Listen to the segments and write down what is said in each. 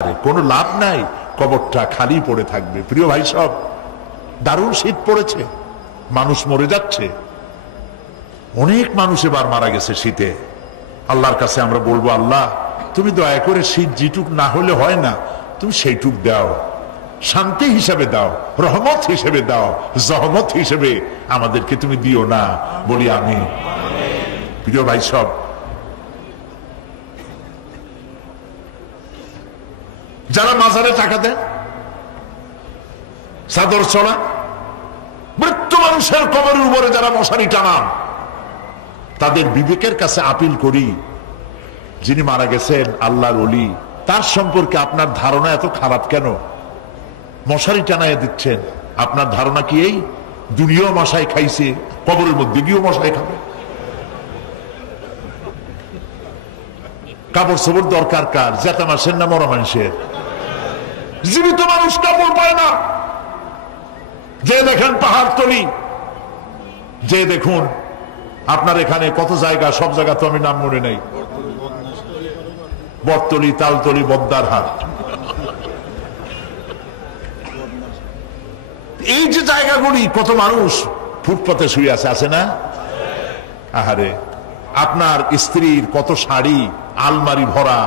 কোনো লাভ নাই, কবরটা খালি পড়ে থাকবে। প্রিয় ভাই সব, দারুণ শীত পড়েছে, মানুষ মরে যাচ্ছে, অনেক মানুষ এবার মারা গেছে শীতে। আল্লাহর কাছে আমরা বলবো, আল্লাহ তুমি দয়া করে শীত যেটুক না হলে হয় না, তুমি সেইটুক দাও, শান্তি হিসেবে দাও, রহমত হিসেবে দাও, জহমত হিসেবে আমাদেরকে তুমি দিও না। বলি আমিন। প্রিয় ভাই সব, যারা মাজারে টাকা দেন, চাদর ছড়া, মৃত্যু মানুষের কবরের উপরে যারা মশারি টানান, তাদের বিবেকের কাছে আপিল করি, যিনি মারা গেছেন আল্লাহর ওলি, তার সম্পর্কে আপনার ধারণা এত খারাপ কেন? মশারি টানায় দিচ্ছেন, আপনার ধারণা কি এই দুনিয়াও মশাই খাইছে, কবরের মধ্যে গিয়েও মশাই খাবে? কাপড় চোপড় দরকার কার? জেতা মাসের না মরা মানুষের? জীবিত মানুষ কাপড় পায় না। যে দেখেন পাহাড়তলি, যে দেখুন আপনার এখানে কত জায়গা, সব জায়গা তো আমি নাম মনে নেই, বটতলি, তালতলি, বদ্দার হাট, এই যে জায়গাগুলি, কত মানুষ ফুটপাতে শুয়ে আছে, আছে না? আহারে, আপনার স্ত্রীর কত শাড়ি আলমারি ভরা,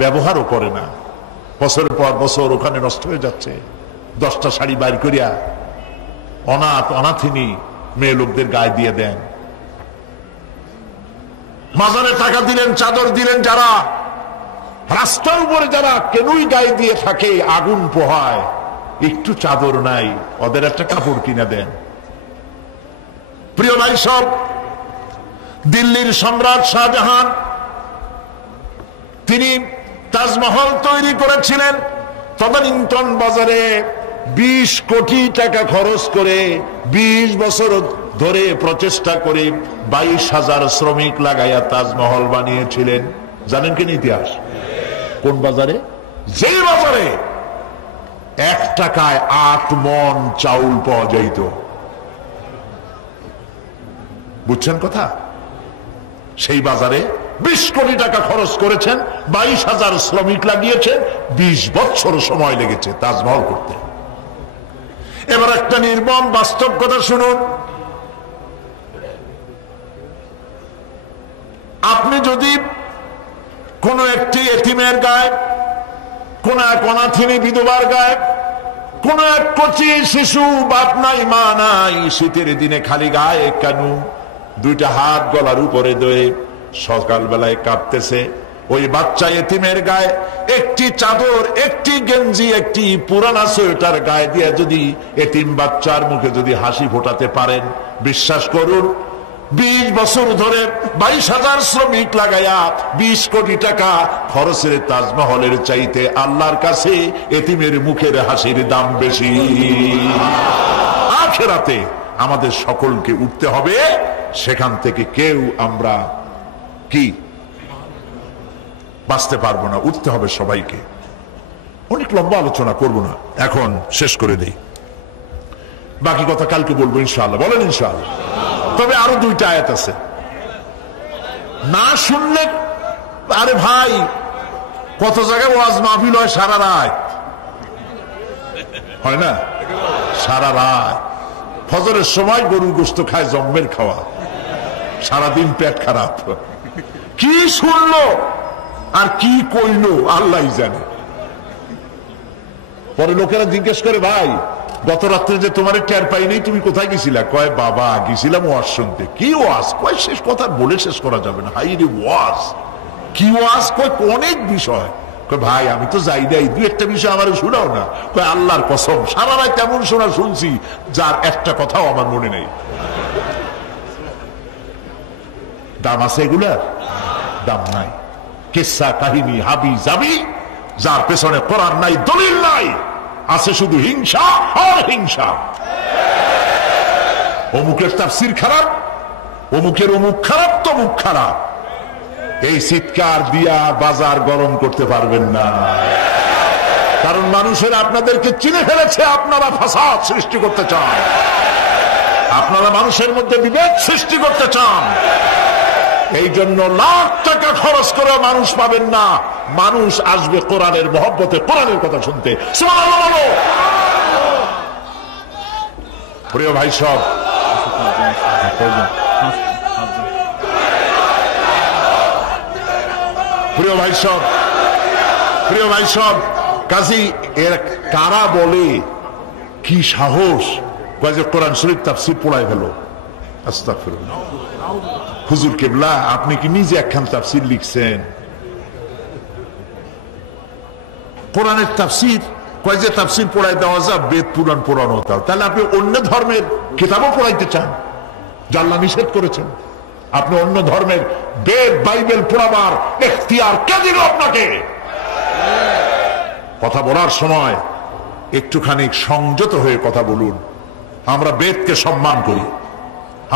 ব্যবহারও করে না, বছরের পর বছর ওখানে নষ্ট হয়ে যাচ্ছে। 10টা শাড়ি বাইর করিয়া অনাথ অনাথিনী মেয়ে লোকদের গায়ে দিয়ে দেন। মাজারে টাকা দিলেন, চাদর দিলেন, যারা রাস্তার উপরে যারা কেনই গায়ে দিয়ে থাকে, আগুন পোহায়, একটু চাদর নাই, ওদের একটা কাপড় কিনে দেন। প্রিয় ভাই সব, দিল্লির সম্রাট শাহজাহান, তিনি তাজমহল তৈরি করেছিলেন তদানীন্তন বাজারে 20 কোটি টাকা খরচ করে, 20 বছর ধরে প্রচেষ্টা করে 22,000 শ্রমিক লাগাইয়া তাজমহল বানিয়েছিলেন। জানেন কিনা ইতিহাস? কোন বাজারে? যে বাজারে 1 টাকায় 8 মণ চাউল পাওয়া যাইত। বুঝছেন কথা? সেই বাজারে 20 কোটি টাকা খরচ করেছেন, 22,000 শ্রমিক লাগিয়েছেন, 20 বছর সময় লেগেছে তাজমহল করতে। এবার একটা নির্মম বাস্তব কথা শুনুন। আপনি যদি কোন একটি এতিমের গায়ে, কোন এক অনাথিনী বিধবার গায়ে, কোন এক কচি শিশু, বাপ নাই মা নাই, শীতের দিনে খালি গায়ে কেন 2টা হাত গলার উপরে দয়ে সকালবেলায় কাঁপতেছে, ওই বাচ্চা এতিমের গায়ে একটি চাদর, একটি গেঞ্জি, একটি পুরানা সোয়েটার গায়ে দিয়ে যদি এতিম বাচ্চার মুখে যদি হাসি ফোটাতে পারেন, বিশ্বাস করুন 20 বছর ধরে 22,000 শ্রমিক লাগাইয়া 20 কোটি টাকা খরচের তাজমহলের চাইতে আল্লাহর কাছে এতিমের মুখের হাসির দাম বেশি। আখিরাতে আমাদের সকলকে উঠতে হবে, সেখান থেকে কেউ আমরা কি বাঁচতে পারবো না, উঠতে হবে সবাইকে। অনেক লম্বা আলোচনা করব না, এখন শেষ করে দেই, বাকি কথা কালকে বলবো ইনশাআল্লাহ। বলেন ইনশাআল্লাহ। তবে আরো 2টা আয়াত আছে, না শুনলে, আরে ভাই কত জায়গায় ওয়াজ মাহফিল হয় সারা রাত, হয় না? সারা রাত ফজরের সময় গরুর গোশত খায়, জম্মের খাওয়া, সারাদিন পেট খারাপ, কি শুনলো আর কি কইলো আল্লাহ জানে। পরে লোকেরা জিজ্ঞেস করে, ভাই গত রাত্রে যে তোমার টের পাইনি, তুমি কোথায় গেছিলা? কয় বাবা গেছিলাম ওয়াজ শুনতে। কি ওয়াজ? কয় শেষ কথা বলে শেষ করা যাবে না। হাই রে ওয়াজ, কি ওয়াজ? কয় অনেক বিষয়। কয় ভাই আমি তো যাই নাই, 2-1টা বিষয় আমার শোনাও না। কয় আল্লাহর কসম সারা রাত তেমন শোনা শুনছি যার একটা কথাও আমার মনে নেই। দাম আছে এগুলার? দাম নাই। কিসসা কাহিনী হাবি যাবি, যার পেছনে কোরআন নাই, দলিল নাই, আছে শুধু হিংসা আর হিংসা। অমুকের তাফসীর খারাপ, অমুকের অমুক খারাপ, তমুক খারাপ, এই চিৎকার দিয়া বাজার গরম করতে পারবেন না। কারণ মানুষের আপনাদেরকে চিনে ফেলেছে, আপনারা ফাসাদ সৃষ্টি করতে চান, আপনারা মানুষের মধ্যে বিভেদ সৃষ্টি করতে চান। এই জন্য লাখ টাকা খরচ করে মানুষ পাবেন না মানুষ আসবে কোরআনের মহব্বতে, কোরআনের কথা শুনতে। সুবহানাল্লাহ বলো। প্রিয় ভাই সব, প্রিয় ভাই সব, প্রিয় ভাই সব, কাজী এর কারা বলে কি সাহস কোরআন শরীফ তাফসীর পড়ায় গেল। আস্তাগফিরুল্লাহ। হুজুর কেবলা আপনি কি নিজে একখান তাফসীর লিখছেন? কোরআনের তাফসীর কয় যে তাফসীর পড়াই দেওয়া যায়, বেদ পুরাণ পড়ানো হতো, তাহলে আপনি অন্য ধর্মের কিতাবও পড়াইতে চান যা আল্লাহ নিষেধ করেছেন? আপনি অন্য ধর্মের বেদ বাইবেল পড়াবার এখতিয়ার কে দিল আপনাকে? কথা বলার সময় একটুখানি সংযত হয়ে কথা বলুন। আমরা বেদকে সম্মান করি,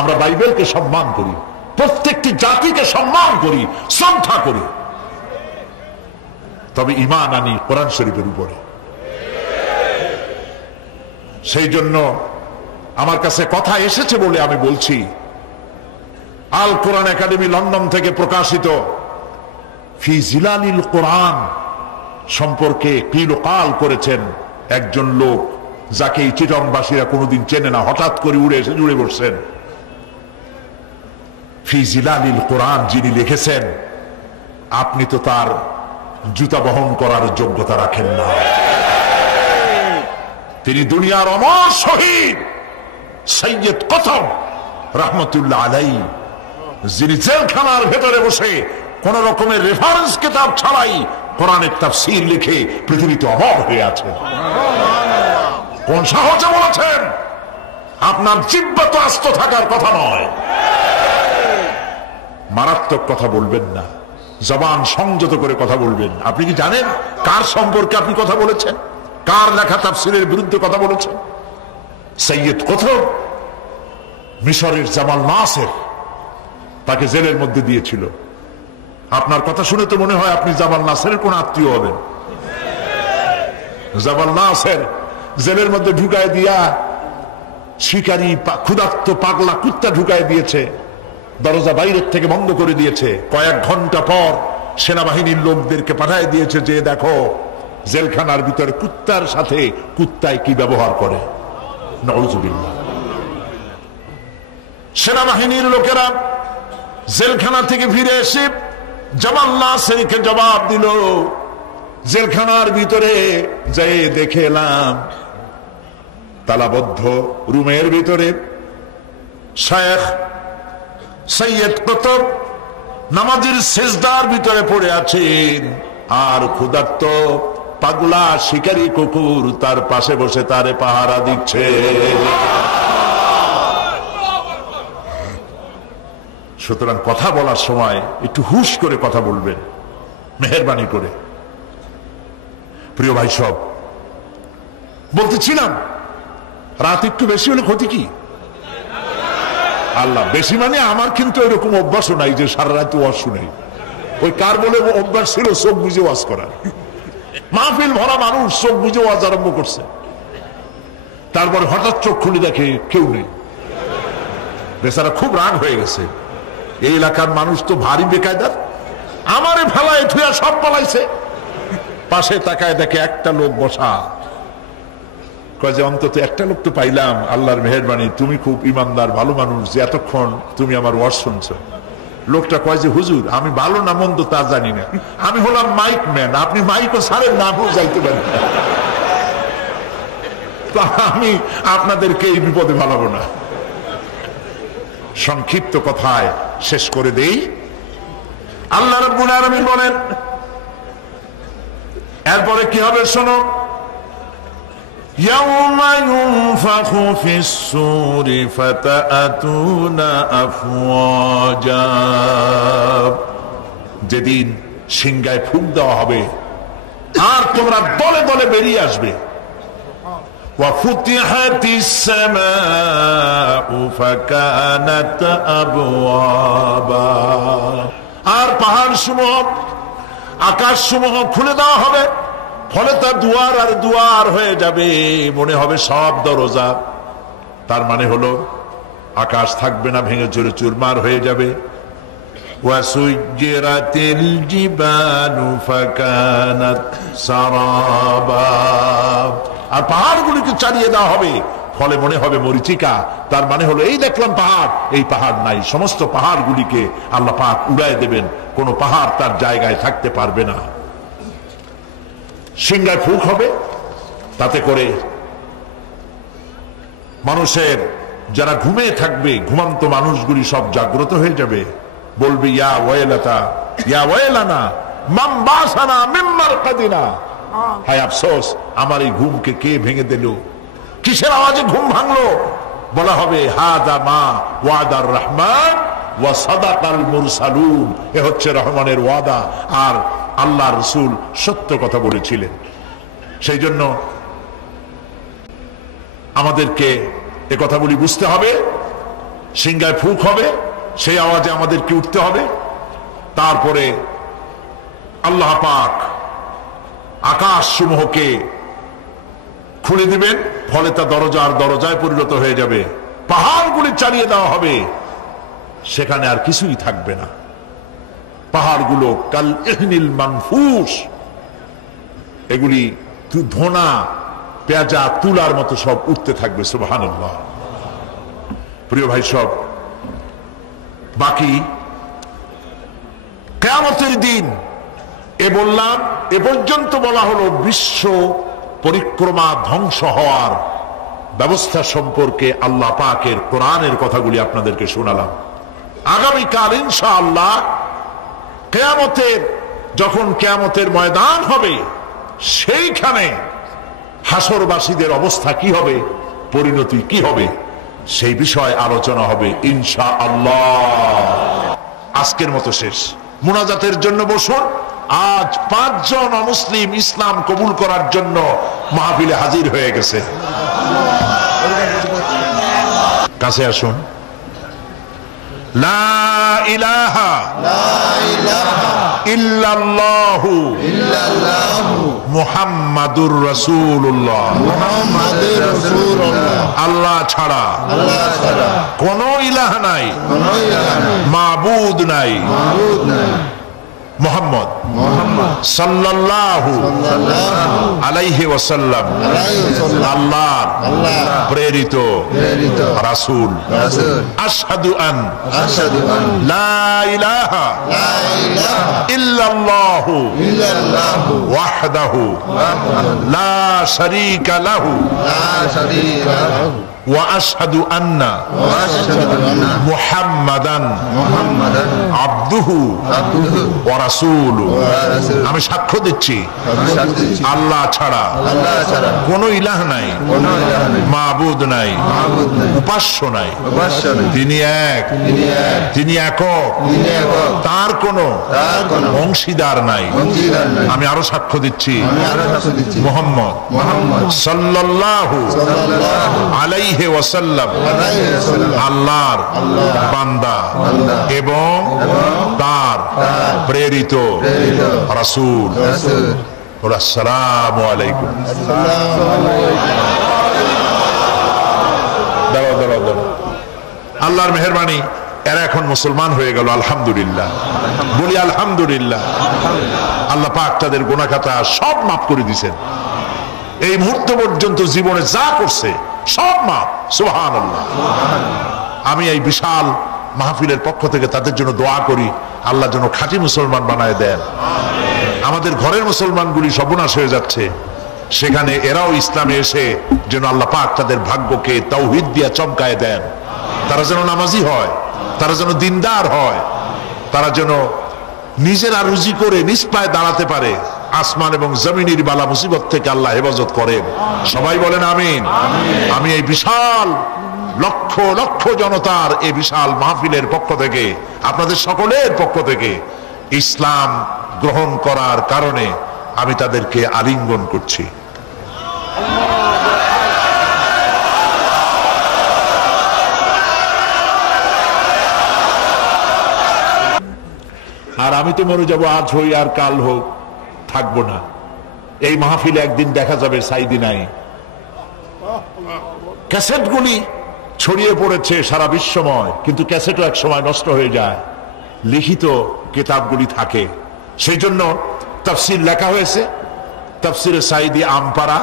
আমরা বাইবেলকে সম্মান করি, প্রত্যেকটি জাতিকে সম্মান করি, শ্রদ্ধা করি, তবে ঈমান আনি কোরআন শরীফের উপরে। সেই জন্য আমার কাছে কথা এসেছে বলে আমি বলছি, আল কোরআন একাডেমি লন্ডন থেকে প্রকাশিত ফি জিলালিল কোরআন সম্পর্কে কিলোকাল করেছেন একজন লোক, যাকে এই চিটংবাসীরা কোনোদিন চেনে না, হঠাৎ করে উড়ে এসে জুড়ে বসছেন। ফি জিলালিল কোরআন যিনি লিখেছেন, আপনি তো তার জুতা বহন করার যোগ্যতা রাখেন না। তিনি দুনিয়ার অমর শহীদ সৈয়দ কতব রহমতুল্লাহ আলাইহি, যিনি জেলখানার ভেতরে বসে কোন রকমের রেফারেন্স কিতাব ছাড়াই কোরআনের তাফসীর লিখে পৃথিবীতে অমর হয়ে আছেন। কোন সাহসে বলেছেন? আপনার জিহ্বা তো আস্ত থাকার কথা নয়। মারাত্মক কথা বলবেন না, জবান সংযত করে কথা বলবেন। আপনি কি জানেন কার সম্পর্কে আপনি কথা বলেছেন? কার লেখা তাফসীরের বিরুদ্ধে কথা বলেছেন? সৈয়দ কতব মিশরের জামাল নাসের তাকে জেলের মধ্যে দিয়েছিল। আপনার কথা শুনে তো মনে হয় আপনি জামাল নাসেরের কোন আত্মীয় হবেন। জামাল নাসের জেলের মধ্যে ঢুকায় দিয়া শিকারী ক্ষুধার্ত পাগলা কুত্তা ঢুকায় দিয়েছে, দরজা বাইরের থেকে বন্ধ করে দিয়েছে। কয়েক ঘন্টা পর সেনাবাহিনীর লোকদেরকে পাঠিয়ে দিয়েছে যে দেখো জেলখানার ভিতরে কুত্তার সাথে কুত্তায় কি ব্যবহার করে। নাউযুবিল্লাহ। সেনাবাহিনীর লোকেরা জেলখানা থেকে ফিরে এসে জামাল নাসেরকে জবাব দিল, জেলখানার ভিতরে যাই দেখে এলাম তালাবদ্ধ রুমের ভিতরে শেখ সৈয়দ কতব নামাজের সেজদার ভিতরে পড়ে আছেন, আর ক্ষুধার্ত পাগলা শিকারী কুকুর তার পাশে বসে তারে পাহারা দিচ্ছে। সুতরাং কথা বলার সময় একটু হুশ করে কথা বলবেন, মেহেরবানি করে। প্রিয় ভাই সব, বলতেছিলাম রাত একটু বেশি হলে ক্ষতি কি? আল্লাহ বেশি মানে আমার কিন্তু এরকম অভ্যাসও নাই যে সারা রাত ওয়াজ শুনাই। ওই কার বলে অভ্যাস ছিল চোখ বুঝে ওয়াজ করার। মাহফিল ভরা মানুষ চোখ বুঝে ওয়াজ আরম্ভ করছে, তারপরে হঠাৎ চোখ খুলে দেখে কেউ নেই। বেচারা খুব রাগ হয়ে গেছে। এই এলাকার মানুষ তো ভারী বেকায়দার, আমারে ফেলায় থুয়া সব পালাইছে। পাশে তাকায় দেখে একটা লোক বসা। কয় যে অন্তত একটা লোক তো পাইলাম, আল্লাহর মেহেরবানি, তুমি খুব ইমানদার ভালো মানুষ যে এতক্ষণ তুমি আমার ওয়াজ শুনছো। লোকটা কয় যে হুজুর আমি ভালো না মন্দ তা জানি না, আমি হলাম মাইক ম্যান, আপনি মাইকও ছাড়েন না, আপনিও যাইতে পারেন, আমি আপনাদেরকে এই বিপদে ভালাবো না। সংক্ষিপ্ত কথায় শেষ করে দেই। আল্লাহ রাব্বুল আলামিন বলেন এরপরে কি হবে শোনো, ইয়াউমা ইউনফাখু ফিস-সূরি ফাতাআতুনা আফওয়াজা, যেদিন সিংহায় ফুঁক দেওয়া হবে আর তোমরা দলে দলে বেরিয়ে আসবে। ওয়াফুতিহাতিস সামাউ ফাকানাত আবওয়াবা, আর পাহাড় সমূহ আকাশ সমূহ খুলে দেওয়া হবে, ফলে তার দুয়ার আর দুয়ার হয়ে যাবে, মনে হবে সব দরজা। তার মানে হলো আকাশ থাকবে না, ভেঙে চুরে চুরমার হয়ে যাবে। ওয়াসুজ্জিরাতিল জিবালু ফাকানাত সারাবা, আর পাহাড়গুলিকে চালিয়ে দেওয়া হবে, ফলে মনে হবে মরীচিকা। তার মানে হলো এই দেখলাম পাহাড়, এই পাহাড় নাই, সমস্ত পাহাড়গুলিকে আল্লাহ পাক উড়ায় দেবেন, কোন পাহাড় তার জায়গায় থাকতে পারবে না। সিংহায় ফুঁক হবে, তাতে করে মানুষের যারা ঘুমিয়ে থাকবে, ঘুমন্ত মানুষগুলি সব জাগ্রত হয়ে যাবে, বলবে ইয়া ওয়াইলাতা ইয়া ওয়াইলানা মান বাসানা মিন মারকাদিনা, হায় আফসোস, আমার এই ঘুমকে কে ভেঙে দিল, কিসের আওয়াজে ঘুম ভাঙলো? বলা হবে হাদা মা ওয়াদার রহমান ওয়া সাদাকাল মুরসালুন, এ হচ্ছে রহমানের ওয়াদা, আর আল্লাহ রাসূল সত্য কথা বলেছিলেন। সেই জন্য আমাদেরকে এ কথাগুলি বুঝতে হবে। সিংহায় ফুঁক হবে, সেই আওয়াজে আমাদেরকে উঠতে হবে। তারপরে আল্লাহ পাক আকাশ সমূহকে খুলে দিবেন, ফলে তা দরজার দরজায় পরিণত হয়ে যাবে, পাহাড়গুলি চালিয়ে দেওয়া হবে, সেখানে আর কিছুই থাকবে না। পাহাড়গুলো কাল ইহনিল মানফুস, এগুলি ধোনা পেঁজা তুলার মতো সব উঠতে থাকবে। সুবহানাল্লাহ। প্রিয় ভাই সব, বাকি কিয়ামতের দিন এ বললাম, এ পর্যন্ত বলা হলো বিশ্ব পরিক্রমা ধ্বংস হওয়ার ব্যবস্থা সম্পর্কে আল্লাহ পাকের কোরআনের কথাগুলি আপনাদেরকে শোনালাম। আগামীকাল ইনশাআল্লাহ কিয়ামতের, যখন কিয়ামতের ময়দান হবে, সেইখানে হাসরবাসীদের অবস্থা কি হবে, পরিণতি কি হবে, সেই বিষয়ে আলোচনা হবে ইনশাআল্লাহ। আজকের মতো শেষ। মুনাজাতের জন্য বসুন। আজ 5 জন অমুসলিম ইসলাম কবুল করার জন্য মাহফিলে হাজির হয়ে গেছে। কাছে আসুন। লা ইলাহা ইল্লাল্লাহু মুহাম্মাদুর রাসূলুল্লাহ। আল্লাহ ছাড়া কোন ইলাহ নাই, মাবুদ নাই। মুহাম্মদ সাল্লাল্লাহু আলাইহি ওয়াসাল্লাম আল্লাহর প্রেরিত রাসূল। আশহাদু আন লা ইলাহা ইল্লাল্লাহু ওয়াহদাহু লা শারীকা লাহু ওয়া আশহাদু আন্না মুহাম্মাদান আবদুহু ওয়া রাসূলুহু। আমি সাক্ষ্য দিচ্ছি আল্লাহ ছাড়া কোন ইলাহ নাই, মাবুদ নাই, উপাস্য নাই। তিনি এক, তিনি একক, তার কোনো অংশীদার নাই। আমি আরো সাক্ষ্য দিচ্ছি মুহাম্মদ সাল্লাল্লাহু আলাইহি ওয়াসাল্লাম আল্লাহর বান্দা এবং তার প্রেরিত রাসূল। আসসালামু আলাইকুম। আল্লাহর মেহেরবানি, এরা এখন মুসলমান হয়ে গেল, আলহামদুলিল্লাহ। বলি আলহামদুলিল্লাহ। আল্লাহ পাক তাদের গুনাহ খাতা সব মাফ করে দিয়েছেন। এই মুহূর্ত পর্যন্ত জীবনে যা করছে সব মাফ। সুবহানাল্লাহ। আমি এই বিশাল মাহফিলের পক্ষ থেকে তাদের জন্য দোয়া করি, আল্লাহ যেন খাঁটি মুসলমান বানায় দেন। আমাদের ঘরের মুসলমানগুলি সর্বনাশ হয়ে যাচ্ছে, সেখানে এরাও ইসলামে এসে যেন আল্লাহ পাক তাদের ভাগ্যকে তাওহীদ দিয়া চমকায় দেন। তারা যেন নামাজি হয়, তারা যেন দিনদার হয়, তারা যেন নিজেরা রুজি করে নিজ পায়ে দাঁড়াতে পারে। আসমান এবং জমিনের বালা মুসিবত থেকে আল্লাহ হেফাজত করেন। সবাই বলেন আমিন। আমি এই বিশাল লক্ষ লক্ষ জনতার এই বিশাল মাহফিলের পক্ষ থেকে, আপনাদের সকলের পক্ষ থেকে ইসলাম গ্রহণ করার কারণে আমি তাদেরকে আলিঙ্গন করছি। আর আমি তো মরে যাব, আজ হই আর কাল হোক, থাকবো না। এই মাহফিলে একদিন দেখা যাবে সাইদি নাই। ক্যাসেটগুলি ছড়িয়ে পড়েছে সারা বিশ্বময়, কিন্তু ক্যাসেটও এক সময় নষ্ট হয়ে যায়। লিখিত কিতাবগুলি থাকে। সেই জন্য তাফসীর লেখা হয়েছে, তাফসীরে সাঈদী আমপারা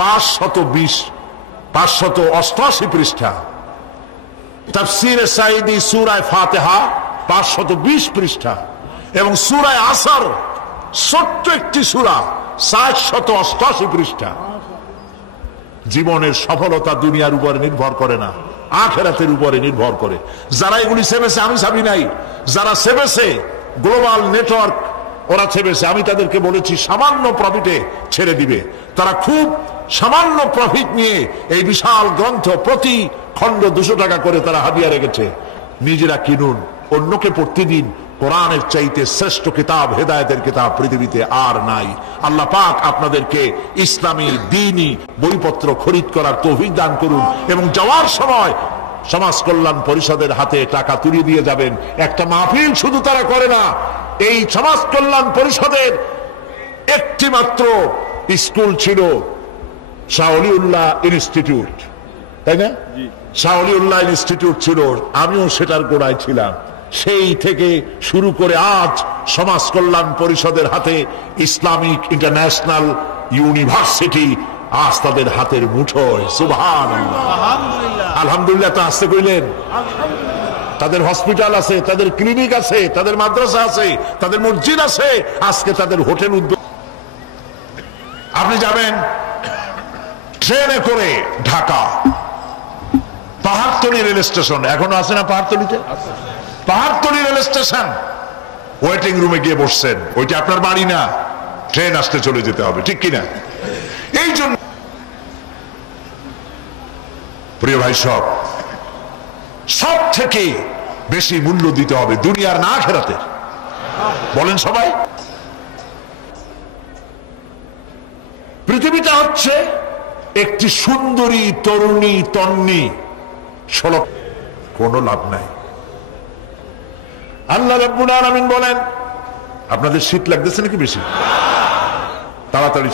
588 পৃষ্ঠা, তাফসীরে সাঈদী সূরা ফাতিহা 520 পৃষ্ঠা, এবং সূরা আসর ছোট্ট একটি সূরা 788 পৃষ্ঠা। জীবনের সফলতা দুনিয়ার উপরে নির্ভর করে না, আখিরাতের উপরে নির্ভর করে। যারা এগুলি সেবেছে, আমি ছাবি নাই, যারা সেবেছে গ্লোবাল নেটওয়ার্ক ওরা ছেড়েছে, আমি তাদেরকে বলেছি সামান্য প্রফিটে ছেড়ে দিবে। তারা খুব সামান্য প্রফিট নিয়ে এই বিশাল গ্রন্থ প্রতি খণ্ড 200 টাকা করে তারা হাদিয়া রেখেছে। নিজেরা কিনুন, অন্যকে পড়তে দিন। কোরআনের চাইতে শ্রেষ্ঠ কিতাব, হেদায়েতের কিতাব পৃথিবীতে আর নাই। আল্লাহ পাক আপনাদেরকে ইসলামী দ্বীনি বইপত্র খরিদ করার তৌফিক দান করুন, এবং যাওয়ার সময় সমাজ কল্যাণ পরিষদের হাতে টাকা তুলে দিয়ে যাবেন। একটা মাহফিল শুধু তারা করে না, এই সমাজ কল্যাণ পরিষদের একটি মাত্র স্কুল ছিল, শাহ ওলিউল্লাহ ইনস্টিটিউট, তাই না? শাহ ওলিউল্লাহ ইনস্টিটিউট ছিল, আমিও সেটার গোড়ায় ছিলাম। সেই থেকে শুরু করে আজ সমাজ কল্যাণ পরিষদের হাতে ইসলামিক ইন্টারন্যাশনাল ইউনিভার্সিটি আজ তাদের হাতের মুঠোয়। সুবহানাল্লাহ, আলহামদুলিল্লাহ। তো আসতে কইলেন, তাদের হসপিটাল আছে, তাদের ক্লিনিক আছে, তাদের মাদ্রাসা আছে, তাদের মসজিদ আছে, আজকে তাদের হোটেল উদ্যোগ। আপনি যাবেন ট্রেনে করে ঢাকা, পাহাড়তলী রেল স্টেশন, এখনো আছে না পাহাড়তলীতে? পাহাড়তলী রেল স্টেশন, ওয়েটিং রুমে গিয়ে বসছেন। ওইটা আপনার বাড়ি না, ট্রেন আসতে চলে যেতে হবে, ঠিক কিনা? এই জন্য প্রিয় ভাই, সব থেকে বেশি মূল্য দিতে হবে দুনিয়ার না আখিরাতের। বলেন সবাই। পৃথিবীটা হচ্ছে একটি সুন্দরী তরুণী তন্নি সড়ক, কোনো লাভ নাই। আল্লাহ রাব্বুল আলামিন বলেন, আপনাদের শীত লাগতেছে নাকি বেশি? তাড়াতাড়ি